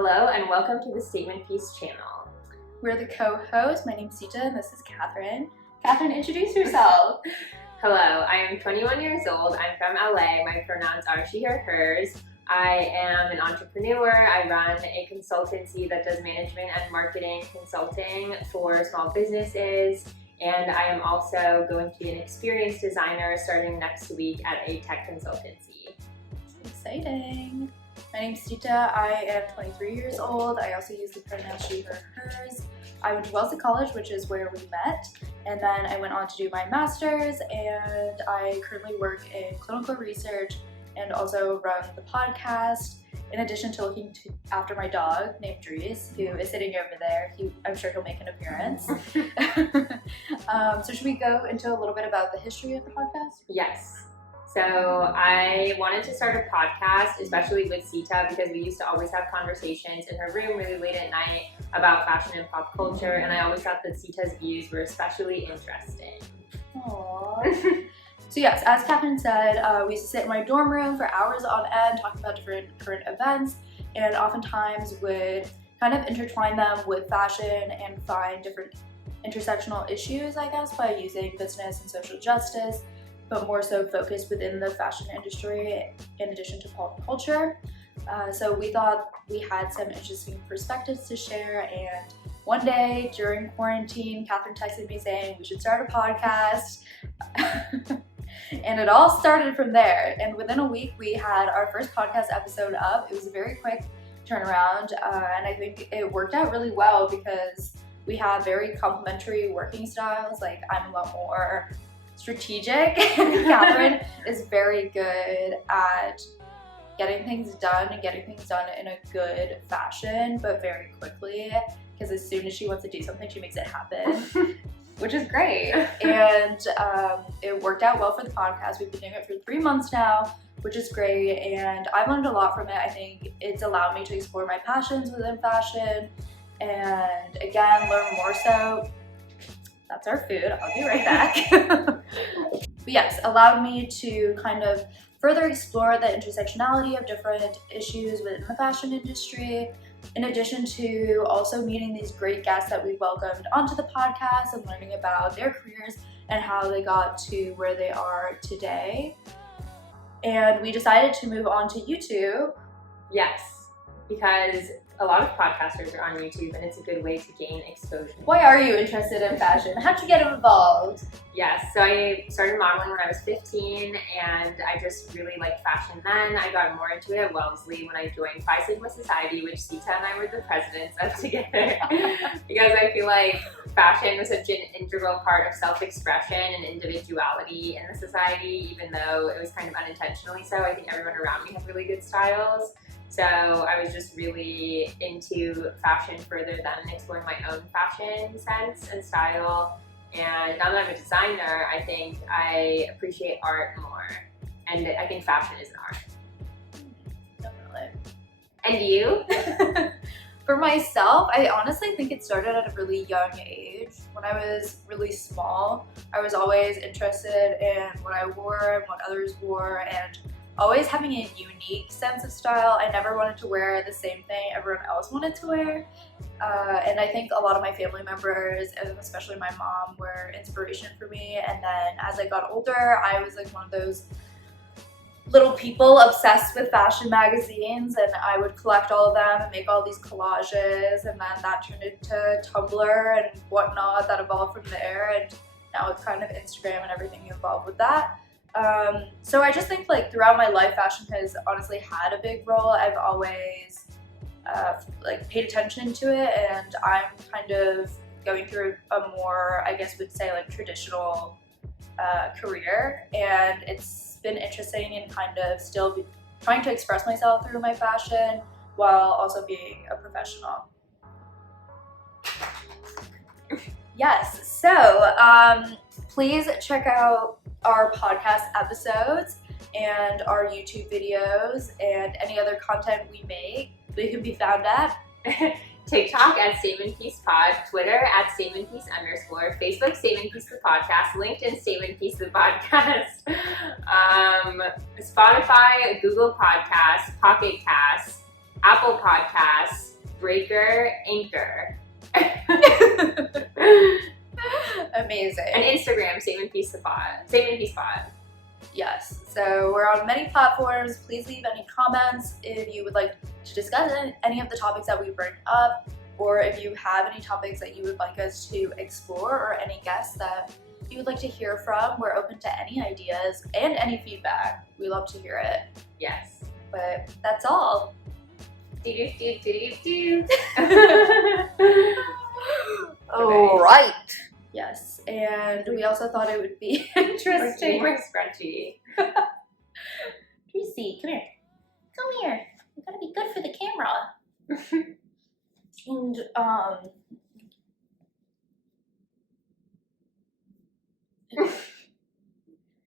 Hello and welcome to the Statement Piece channel. We're the co-hosts. My name's Sita and this is Kathryn. Kathryn, introduce yourself. Hello, I am 21 years old. I'm from LA. My pronouns are she, her, hers. I am an entrepreneur. I run a consultancy that does management and marketing consulting for small businesses. And I am also going to be an experience designer starting next week at a tech consultancy. Exciting. My name's Sita. I am 23 years old. I also use the pronouns she, her, hers. I went to Wellesley College, which is where we met, and then I went on to do my master's, and I currently work in clinical research and also run the podcast, in addition to looking after my dog named Dries, who is sitting over there. I'm sure he'll make an appearance. So should we go into a little bit about the history of the podcast? Yes. So I wanted to start a podcast, especially with Sita, because we used to always have conversations in her room really late at night about fashion and pop culture, and I always thought that Sita's views were especially interesting. Aww. So yes, as Kathryn said, we used to sit in my dorm room for hours on end talking about different current events, and oftentimes would kind of intertwine them with fashion and find different intersectional issues, I guess, by using business and social justice, but more so focused within the fashion industry in addition to pop culture. So we thought we had some interesting perspectives to share, and one day during quarantine, Kathryn texted me saying we should start a podcast. And it all started from there, and within a week we had our first podcast episode up. It was a very quick turnaround, and I think it worked out really well because we have very complementary working styles. Like, I'm a lot more strategic. Kathryn is very good at getting things done and getting things done in a good fashion, but very quickly, because as soon as she wants to do something, she makes it happen. Which is great. And it worked out well for the podcast. We've been doing it for 3 months now, which is great. And I've learned a lot from it. I think it's allowed me to explore my passions within fashion and, again, learn more so. That's our food. I'll be right back. But yes, allowed me to kind of further explore the intersectionality of different issues within the fashion industry, in addition to also meeting these great guests that we've welcomed onto the podcast and learning about their careers and how they got to where they are today. And we decided to move on to YouTube. Yes, because a lot of podcasters are on YouTube and it's a good way to gain exposure. Why are you interested in fashion? How'd you get involved? Yes, so I started modeling when I was 15, and I just really liked fashion then. I got more into it at Wellesley when I joined Phi Sigma Society, which Sita and I were the presidents of together, because I feel like fashion was such an integral part of self-expression and individuality in the society, even though it was kind of unintentionally so. I think everyone around me had really good styles. So I was just really into fashion further than exploring my own fashion sense and style. And now that I'm a designer, I think I appreciate art more. And I think fashion is an art. Definitely. And you? For myself, I honestly think it started at a really young age. When I was really small, I was always interested in what I wore and what others wore, and always having a unique sense of style. I never wanted to wear the same thing everyone else wanted to wear. And I think a lot of my family members, and especially my mom, were inspiration for me. And then as I got older, I was like one of those little people obsessed with fashion magazines, and I would collect all of them and make all these collages, and then that turned into Tumblr and whatnot. That evolved from there, and now it's kind of Instagram and everything involved with that. So I just think, like, throughout my life, fashion has honestly had a big role. I've always paid attention to it, and I'm kind of going through a more, I guess would say, like, traditional career, and it's been interesting and kind of still trying to express myself through my fashion while also being a professional. Yes, so please check out our podcast episodes and our YouTube videos and any other content we make. We can be found at TikTok at Statement Piece Pod, Twitter at Statement Piece _, Facebook Statement Piece the Podcast, LinkedIn Statement Piece the Podcast, Spotify, Google Podcasts, Pocket Casts, Apple Podcasts, Breaker, Anchor. Amazing. And Instagram, Same and Peace Pod. Yes, so we're on many platforms. Please leave any comments if you would like to discuss any of the topics that we bring up, or if you have any topics that you would like us to explore, or any guests that you would like to hear from. We're open to any ideas and any feedback. We love to hear it. Yes. But that's all. All right. Yes, and we also thought it would be interesting. More scrunchy. Tracy, come here. Come here. You gotta be good for the camera. And